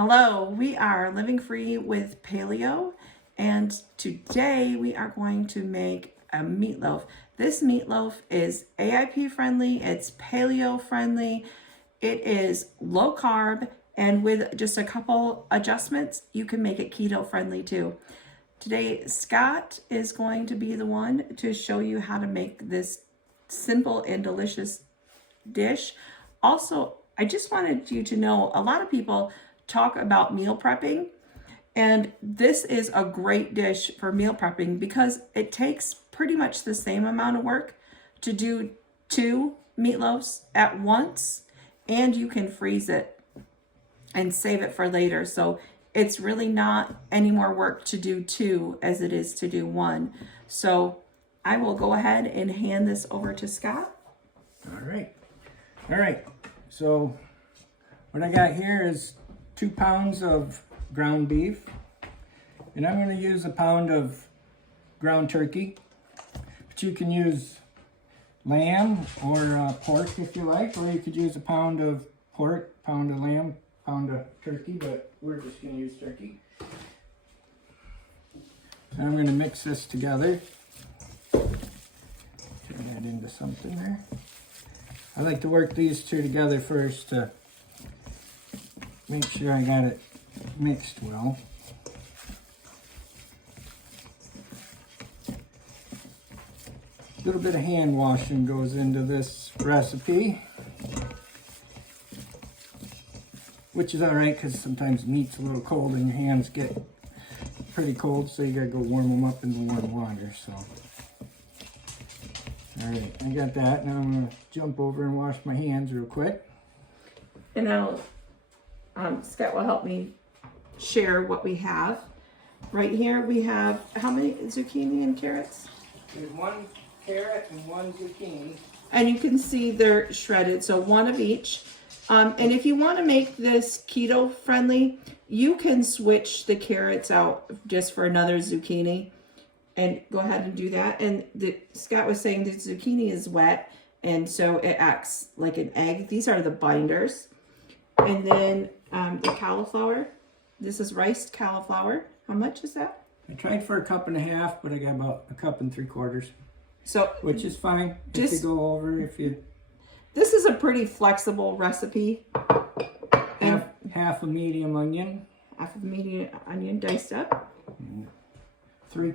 Hello, we are Living Free with Paleo, and today we are going to make a meatloaf. This meatloaf is AIP friendly, it's paleo friendly, it is low carb, and with just a couple adjustments, you can make it keto friendly too. Today, Scott is going to be the one to show you how to make this simple and delicious dish. Also, I just wanted you to know, a lot of people talk about meal prepping, and this is a great dish for meal prepping because it takes pretty much the same amount of work to do 2 meatloaves at once, and you can freeze it and save it for later. So it's really not any more work to do 2 as it is to do 1. So I will go ahead and hand this over to Scott. All right. So what I got here is 2 pounds of ground beef, and I'm going to use a pound of ground turkey, but you can use lamb or pork if you like, or you could use a pound of pork, pound of lamb, pound of turkey, but we're just going to use turkey. So I'm going to mix this together. Turn that into something there. I like to work these 2 together first to make sure I got it mixed well. A little bit of hand washing goes into this recipe, which is alright because sometimes meat's a little cold and your hands get pretty cold, so you gotta go warm them up in the warm water. So, alright, I got that. Now I'm gonna jump over and wash my hands real quick. And now Scott will help me share what we have. Right here we have, how many zucchini and carrots? There's 1 carrot and 1 zucchini. And you can see they're shredded, so 1 of each. And if you want to make this keto friendly, you can switch the carrots out just for another zucchini and go ahead and do that. And Scott was saying the zucchini is wet, and so it acts like an egg. These are the binders. And then the cauliflower. This is riced cauliflower. How much is that? I tried for 1.5 cups, but I got about 1.75 cups. So, which is fine if you go over, if you... This is a pretty flexible recipe. Half a medium onion. Half of a medium onion diced up. 3.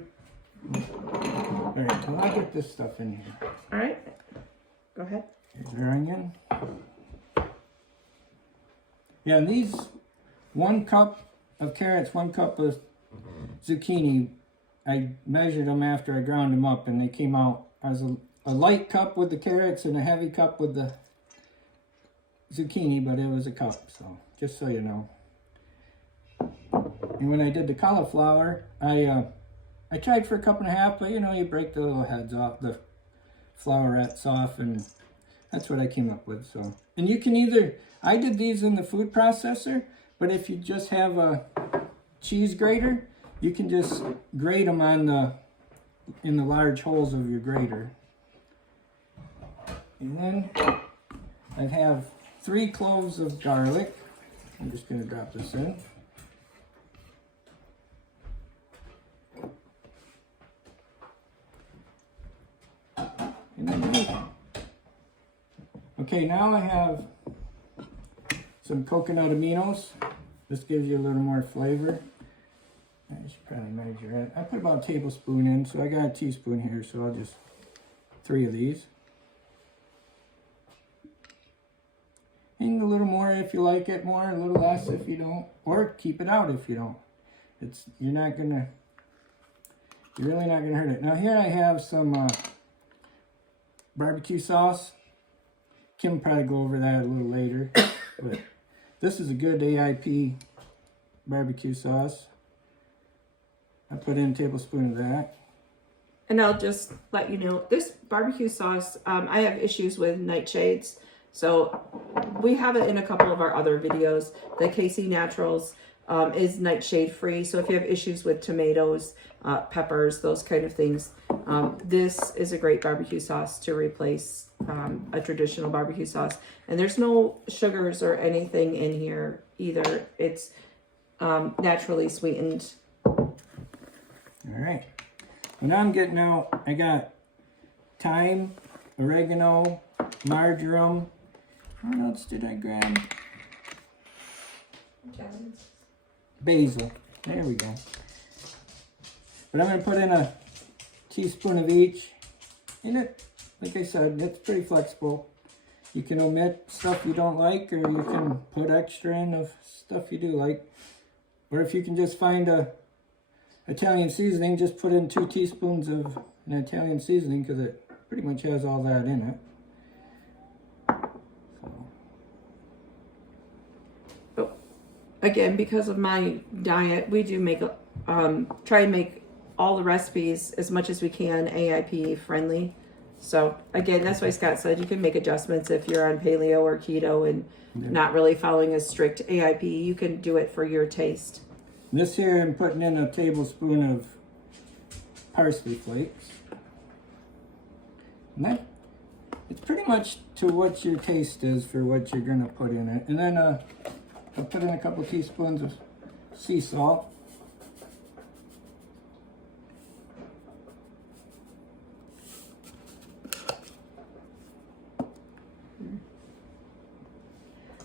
All right, well, I'll get this stuff in here. All right, go ahead. Here's your onion. Yeah, and these 1 cup of carrots, 1 cup of zucchini, I measured them after I ground them up, and they came out as a light cup with the carrots and a heavy cup with the zucchini, but it was a cup, so just so you know. And when I did the cauliflower, I tried for 1.5 cups, but you know, you break the little heads off, the flowerets off, and that's what I came up with. So, and you can either, I did these in the food processor, but if you just have a cheese grater, you can just grate them on in the large holes of your grater. And then I have 3 cloves of garlic. I'm just going to drop this in. And then okay, now I have some coconut aminos. This gives you a little more flavor. I should probably measure it. I put about a tablespoon in, so I got a teaspoon here, so I'll just 3 of these. And a little more if you like it more, a little less if you don't, or keep it out if you don't. You're really not gonna hurt it. Now here I have some barbecue sauce. Kim will probably go over that a little later, but this is a good AIP barbecue sauce. I put in a tablespoon of that. And I'll just let you know, this barbecue sauce, I have issues with nightshades. So we have it in a couple of our other videos. The KC Naturals is nightshade free. So if you have issues with tomatoes, peppers, those kind of things, this is a great barbecue sauce to replace a traditional barbecue sauce. And there's no sugars or anything in here either. It's naturally sweetened. All right. Well, now I'm getting out, I got thyme, oregano, marjoram. What else did I grab? Basil. There we go. But I'm going to put in a teaspoon of each. And it, like I said, it's pretty flexible. You can omit stuff you don't like, or you can put extra in of stuff you do like. Or if you can just find a Italian seasoning, just put in 2 teaspoons of an Italian seasoning, because it pretty much has all that in it. So. Again, because of my diet, we do make try and make all the recipes as much as we can AIP friendly. So again, that's why Scott said you can make adjustments if you're on paleo or keto and not really following a strict AIP. You can do it for your taste. This here, I'm putting in a tablespoon of parsley flakes. And that, it's pretty much to what your taste is for what you're gonna put in it. And then I'll put in a couple teaspoons of sea salt.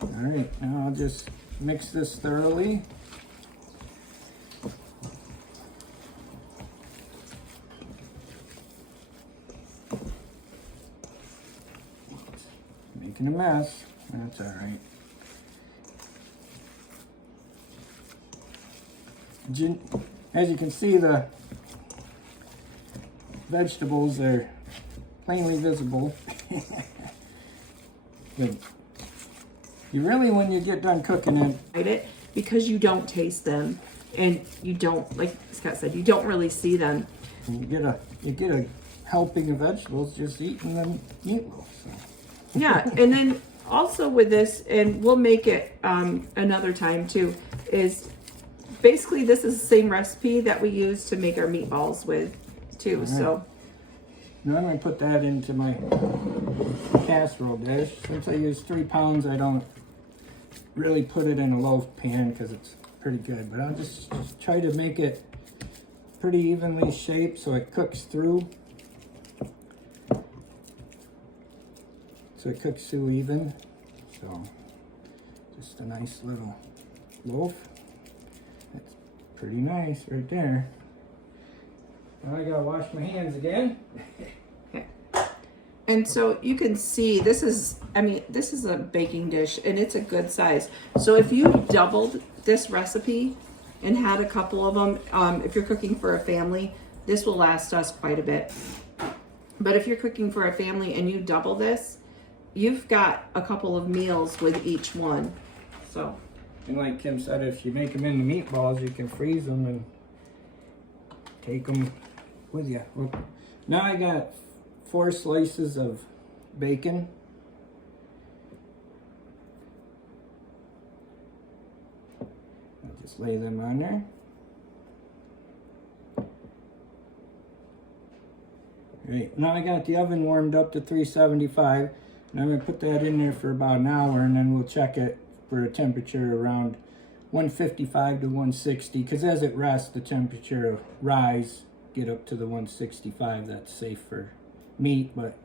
All right, now I'll just mix this thoroughly. Making a mess. That's all right. As you can see, the vegetables are plainly visible. Good. You really, when you get done cooking it, because you don't taste them, and you don't, like Scott said, you don't really see them. you get a helping of vegetables just eating them meatloaf. So. Yeah, and then also with this, and we'll make it another time too, is basically this is the same recipe that we use to make our meatballs with too. Right. So now I'm going to put that into my casserole dish. Since I use 3 pounds, I don't really put it in a loaf pan because it's pretty good. But I'll just try to make it pretty evenly shaped so it cooks through. So it cooks through even. So just a nice little loaf. That's pretty nice right there. Now I gotta wash my hands again. Okay. And so you can see this is a baking dish and it's a good size. So if you doubled this recipe and had a couple of them, if you're cooking for a family, this will last us quite a bit. But if you're cooking for a family and you double this, you've got a couple of meals with each one. So. And like Kim said, if you make them into meatballs, you can freeze them and take them with you. Now I got 4 slices of bacon. I'll just lay them on there. Right, now I got the oven warmed up to 375. And I'm going to put that in there for about an hour, and then we'll check it for a temperature around 155 to 160. Because as it rests, the temperature will rise, get up to the 165. That's safe for meat. But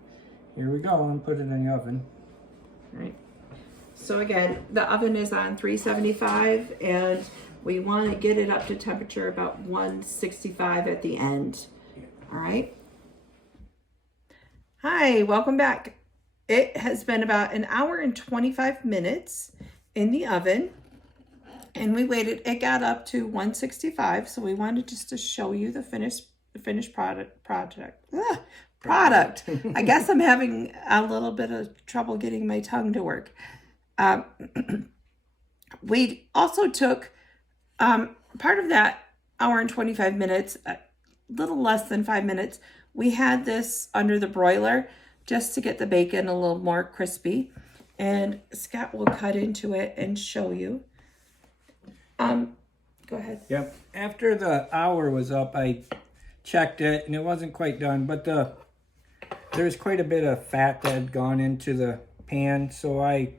here we go. I'm putting it in the oven. All right. So again, the oven is on 375, and we want to get it up to temperature about 165 at the end. All right. Hi, welcome back. It has been about an hour and 25 minutes in the oven, and we waited. It got up to 165, so we wanted just to show you the finished product. I guess I'm having a little bit of trouble getting my tongue to work. We also took part of that hour and 25 minutes, a little less than 5 minutes. We had this under the broiler just to get the bacon a little more crispy. And Scott will cut into it and show you. Go ahead. Yep. After the hour was up, I checked it and it wasn't quite done, but there's quite a bit of fat that had gone into the pan. So I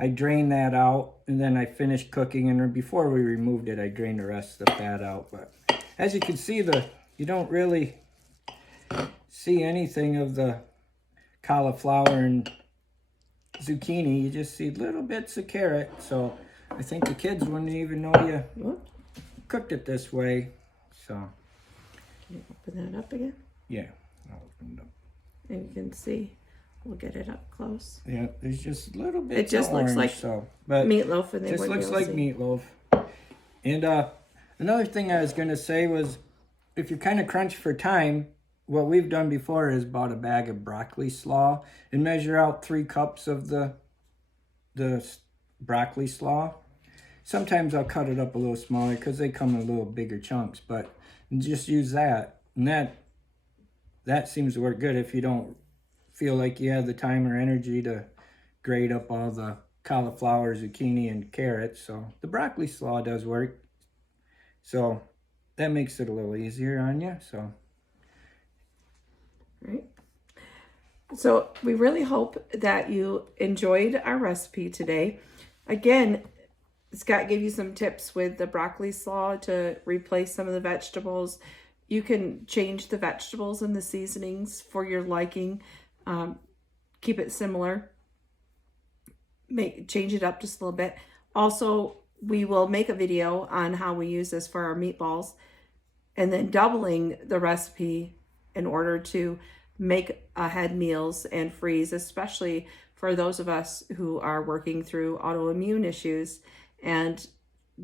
I drained that out, and then I finished cooking, and before we removed it, I drained the rest of the fat out. But as you can see, you don't really see anything of the cauliflower and zucchini. You just see little bits of carrot. So I think the kids wouldn't even know you cooked it this way. So Can you open that up again? yeah, I'll open it up. And you can see, we'll get it up close. Yeah, there's just little bits. It just of looks orange, like so, but meatloaf, and they just wouldn't looks be able like to see. meatloaf. And another thing I was gonna say was, if you're kind of crunched for time, what we've done before is bought a bag of broccoli slaw and measure out 3 cups of the broccoli slaw. Sometimes I'll cut it up a little smaller because they come in a little bigger chunks, but just use that. And that seems to work good if you don't feel like you have the time or energy to grate up all the cauliflower, zucchini, and carrots. So the broccoli slaw does work. So that makes it a little easier on you. So Right. So we really hope that you enjoyed our recipe today. Again, Scott gave you some tips with the broccoli slaw to replace some of the vegetables. You can change the vegetables and the seasonings for your liking. Keep it similar. Change it up just a little bit. Also, we will make a video on how we use this for our meatballs, and then doubling the recipe in order to make ahead meals and freeze, especially for those of us who are working through autoimmune issues and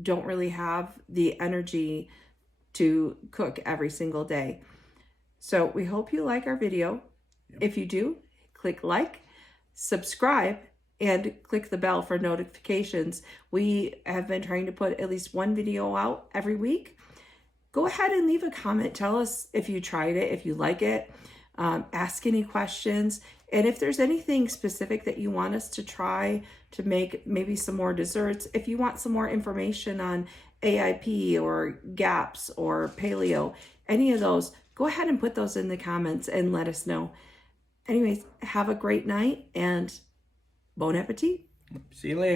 don't really have the energy to cook every single day. So we hope you like our video. Yep. If you do, click like, subscribe, and click the bell for notifications. We have been trying to put at least one video out every week. Go ahead and leave a comment. Tell us if you tried it, if you like it. Ask any questions. And if there's anything specific that you want us to try to make maybe some more desserts, if you want some more information on AIP or GAPS or Paleo, any of those, go ahead and put those in the comments and let us know. Anyways, have a great night and bon appetit. see you later.